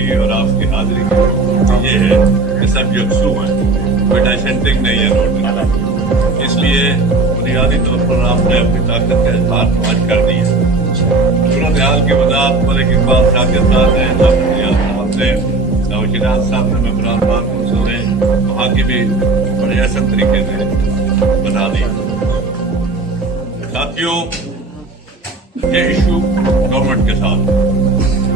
की और आपकी हाजिरी की ये है कि सब यकसू हैं, कोई डाइसेंटिंग नहीं है नोट, इसलिए बुनियादी तौर पर आपने अपनी ताकत का इजहार आज कर दिया। सूरत हाल की वजाहत मलिक इकबाल साहब के साथ हैं, साहब ने नौशराज साहब ने मेम्बरान कौंसिल ने वहाँ की भी बड़े अहसन तरीके से बता दी। साथियों, ये इशू गवर्नमेंट के साथ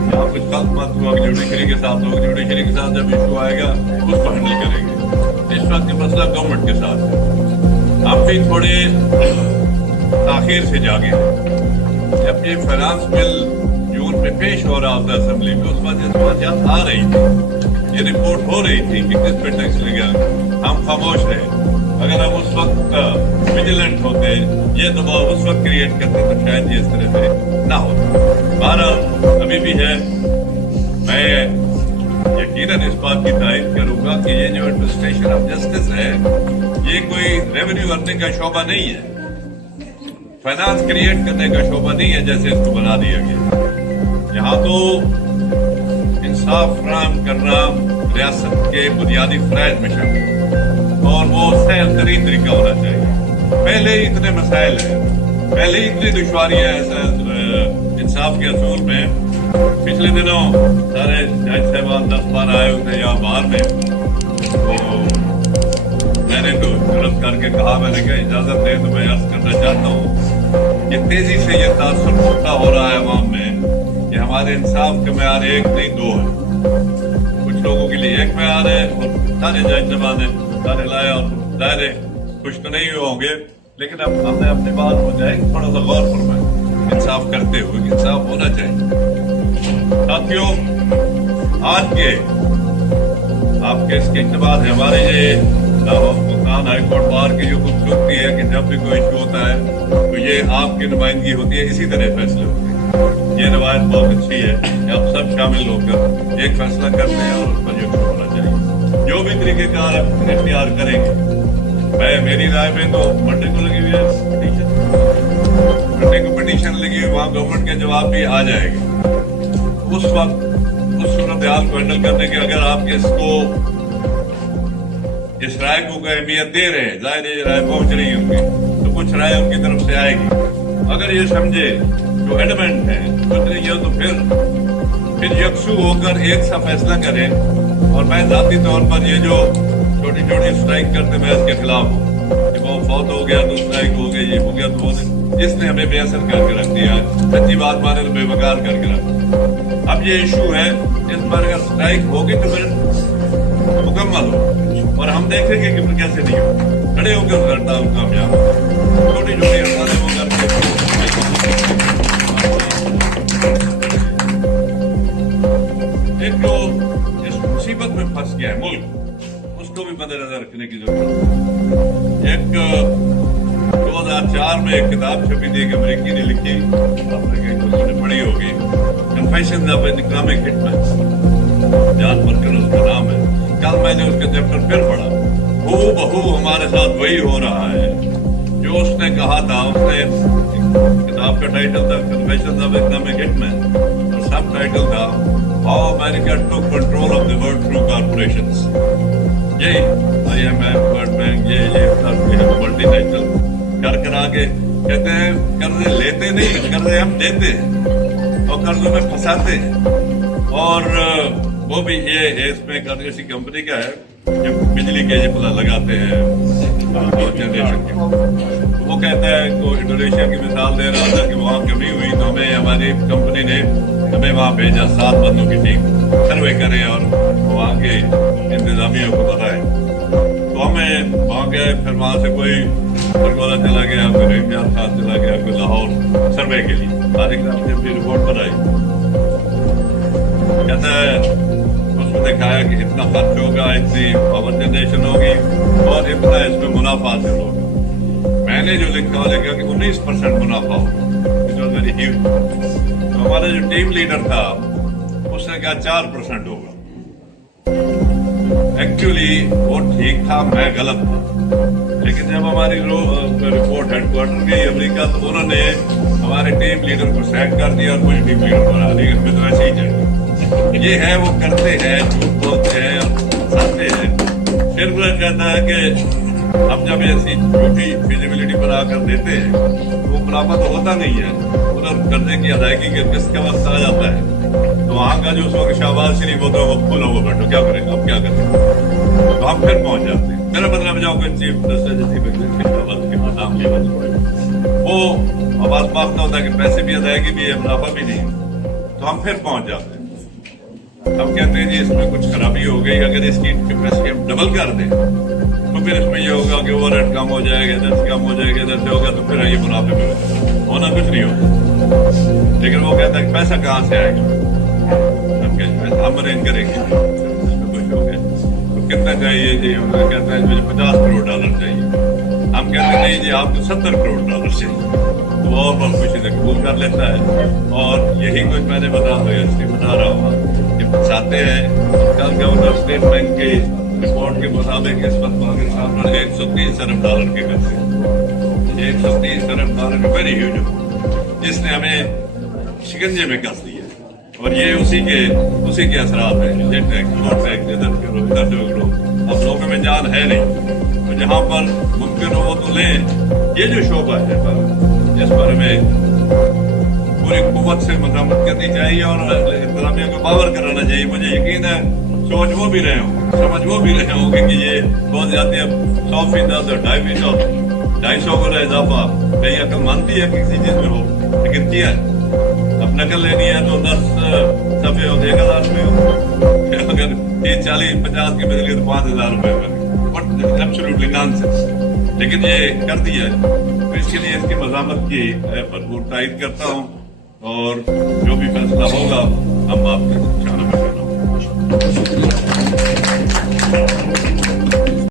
यहाँ कुछ कल मत हुआ कि जुडिशरी के साथ होगा, जुडिशरी के साथ जब इशू आएगा उसको हैंडल करेंगे। इस वक्त मसला गवर्नमेंट के साथ है। हम भी थोड़े ताखिर से जागे जब ये फाइनेंस बिल जून में पेश हो रहा था असेंबली में, उस वक्त समाचार आ रही थी, ये रिपोर्ट हो रही थी कि किस पे टैक्स लगेगा, हम खामोश रहे। अगर हम उस वक्त विजिलेंट होते, ये दबाव उस वक्त क्रिएट करते तो शायद ये इस तरह से ना होता। बहरहाल अभी भी है। मैं यकीनन इस बात की तारीफ करूंगा कि ये जो एडमिनिस्ट्रेशन ऑफ जस्टिस है ये कोई रेवेन्यू अर्निंग का शोबा नहीं है, फाइनेंस क्रिएट करने का शोबा नहीं है जैसे इसको बना दिया गया। यहाँ तो इंसाफ फराहम करना रियासत के बुनियादी फराइज में शामिल और वो सहल तरीन तरीका होना चाहिए। पहले ही इतने मसाइल हैं, पहले ही इतनी दुश्वारियां हैं इंसाफ के असूल में। पिछले दिनों सारे जज साहबान 10-12 आए होते यहाँ बाहर में, तो मैंने तो जरूरत करके कहा, मैंने कहा इजाजत दे तो मैं अर्ज करना चाहता हूँ कि तेजी से ये तासुर होता हो रहा है अवाम में कि हमारे इंसाफ का मैयार एक नहीं दो है। कुछ लोगों के लिए एक मैयार है और सारे जज साहबान ने सारे लाए और दायरे कुछ तो नहीं हुए होंगे, लेकिन अब हमने अपनी बात हो जाए थोड़ा सा गौर फरमाए इंसाफ करते हुए, इंसाफ होना चाहिए। साथियों, आज के आपके इसके बाद हमारे ये हिंदुस्तान हाईकोर्ट बार की जो खूबसूरती है कि जब भी कोई इशू होता है तो ये आपकी नुमाइंदगी होती है, इसी तरह फैसले होते हैं। ये रवायत बहुत अच्छी है कि आप सब शामिल होकर एक फैसला करते हैं और उस पर यकीन होना चाहिए। जो भी तरीकेकार इख्तियार करेंगे, मेरी राय में तो मंडे को लगी हुई है पिटीशन, मंडे को पिटीशन लगी हुई, वहाँ गवर्नमेंट के जवाब भी आ जाएगा। उस वक्त उस सूरत हाल को हैंडल करने के अगर आप इसको इस राय को अहमियत दे रहे हैं, जाहिर है राय पहुंच रही होंगी तो कुछ राय उनकी तरफ से आएगी। अगर ये समझे जो एडमेंट है कुछ नहीं है तो फिर यकसू होकर एक सा फैसला करें। और मैं जाती तौर पर ये जो छोटी छोटी स्ट्राइक करते मैं इसके खिलाफ हूँ कि वो फौत हो गया तो स्ट्राइक हो गई, ये हो गया तो वो, इसने हमें बेअसर करके रख दिया, सच्ची बात माने तो बेवकार करके रख दिया। अब ये इशू है, इस पर अगर स्ट्राइक होगी तो फिर मुकम्मल हो और हम देखेंगे कि फिर कैसे नहीं हो, खड़े होकर हड़ताल कामयाब हो, छोटी छोटी हड़तालें वो करके एक जो इस मुसीबत में फंस गया है मुल्क, उसको भी मद्देनजर रखने की जरूरत है। एक 2004 में एक किताब छपी थी, एक अमेरिकी ने लिखी, आपने कहीं दोस्तों ने पढ़ी होगी, confessions of an economic hitman, John Perkins उसका नाम है। कल मैंने उसका चैप्टर फिर पढ़ा, हूबहू हमारे साथ वही हो रहा है जो उसने कहा था। उसने किताब का टाइटल था कन्फेशंस ऑफ इकोनॉमिक हिटमैन और सब टाइटल था how America took control of the world through corporations. यही IMF, वर्ल्ड बैंक, ये मल्टीनेशनल कर आगे कहते हैं कर्जे लेते नहीं, कर्जे हम देते हैं और कर्जों में फंसाते हैं। और वो भी ये इसमें ऐसी कंपनी का है जो बिजली के ये पुला लगाते हैं जनरेशन के, वो कहता है को इंडोनेशिया की मिसाल दे रहा था कि वहाँ कमी हुई तो हमें हमारी कंपनी ने हमें वहाँ भेजा 7 बंदों की टीम सर्वे करें और वहाँ के इंतजामिया को बताएं। तो हमें वहाँ गए, फिर वहाँ से कोई वाला चला गया, फिर इम्तियाज खान चला गया, फिर लाहौर सर्वे के लिए, तारीख ने अपनी रिपोर्ट बनाई। कहता है उसमें दिखाया कि इतना खर्च होगा, इतनी पावर जनरेशन होगी और इतना इसमें मुनाफा हासिल होगा। मैंने जो लिखा कि 19% मुनाफा होगा, वेरी ह्यूज। तो हमारा जो टीम लीडर था उसने कहा 4% होगा। एक्चुअली वो ठीक था, मैं गलत था। लेकिन जब हमारी रिपोर्ट हेडक्वार्टर गई अमेरिका तो उन्होंने हमारे टीम लीडर को सैक कर दिया और मुझे टीम लीडर बना दिया, इसमें तो ऐसे ही चाहिए। ये है वो करते हैं, झूठ बोलते हैं और फंसाते हैं। फिर वो कहता है कि हम जब ऐसी झूठी फिजिबिलिटी पर आकर देते हैं तो वो मुनाफा तो होता नहीं है, उधर कर्जे की अदायगी के किस्त का वक्त आ जाता है। तो वहाँ का जो उस वक्त शाहबाज शरीफ होता है वो फुल होगा, बैठो क्या करेंगे, अब क्या करेंगे। तो हम फिर पहुंच जाते हैं। मेरा मतलब जाओ कि चीफ मिनिस्टर वो आवाज माफना होता है कि पैसे भी अदायगी भी है, मुनाफा भी नहीं, तो हम फिर पहुंच जाते हैं। हम कहते हैं जी इसमें कुछ खराबी हो गई, अगर इसकी कैपेसिटी हम डबल कर दें तो फिर इसमें ये होगा कि ओवरहेड कम हो जाएगा, इधर से कम हो जाएगा, इधर से होगा, तो फिर ये मुनाफे में होना कुछ नहीं होगा। लेकिन वो कहता है कि पैसा कहाँ से आएगा, हम कहते हैं हम अरेंज करेंगे, इसमें कुछ हो गया तो कितना चाहिए जी, हम कहते हैं मुझे $50 करोड़ चाहिए। हम कहते हैं नहीं जी आपको $70 करोड़ चाहिए, तो और बहुत खुशी से कबूल कर लेता है। और यही कुछ मैंने बता रहा हूँ कि चाहते हैं। कल गवर्नर स्टेट बैंक के रिपोर्ट के मुताबिक इस वक्त पाकिस्तान में $130 अरब के कर्जे, $130 अरब वेरी ह्यूज, जिसने हमें शिकंजे में कस दिया। और ये उसी के असरात हैं, ये टैक्स नोट टैक्स इधर करो, अब लोगों में जान है नहीं, तो जहाँ पर मुमकिन हो वो तो लें। ये जो शोबा है जिस पर हमें पूरी कुव्वत से मजम्मत करनी चाहिए और इंतजामिया को पावर कराना चाहिए। मुझे यकीन है सोच वो भी रहे हों, समझ वो भी रहे होंगे कि ये बहुत ज्यादा 100% 250 को इजाफा कहीं अकल मानती है किसी चीज में हो, लेकिन किया है। अब नकल लेनी है तो 10 सफे हो, 1000 रुपये हो, अगर 30, 40, 50 की बदली तो 5000 रुपये बट एब्सोल्युटली नॉनसेंस। लेकिन ये कर दिया है, तो इसके लिए इसकी मजामत की भरपूर तायद करता हूँ और जो भी फैसला होगा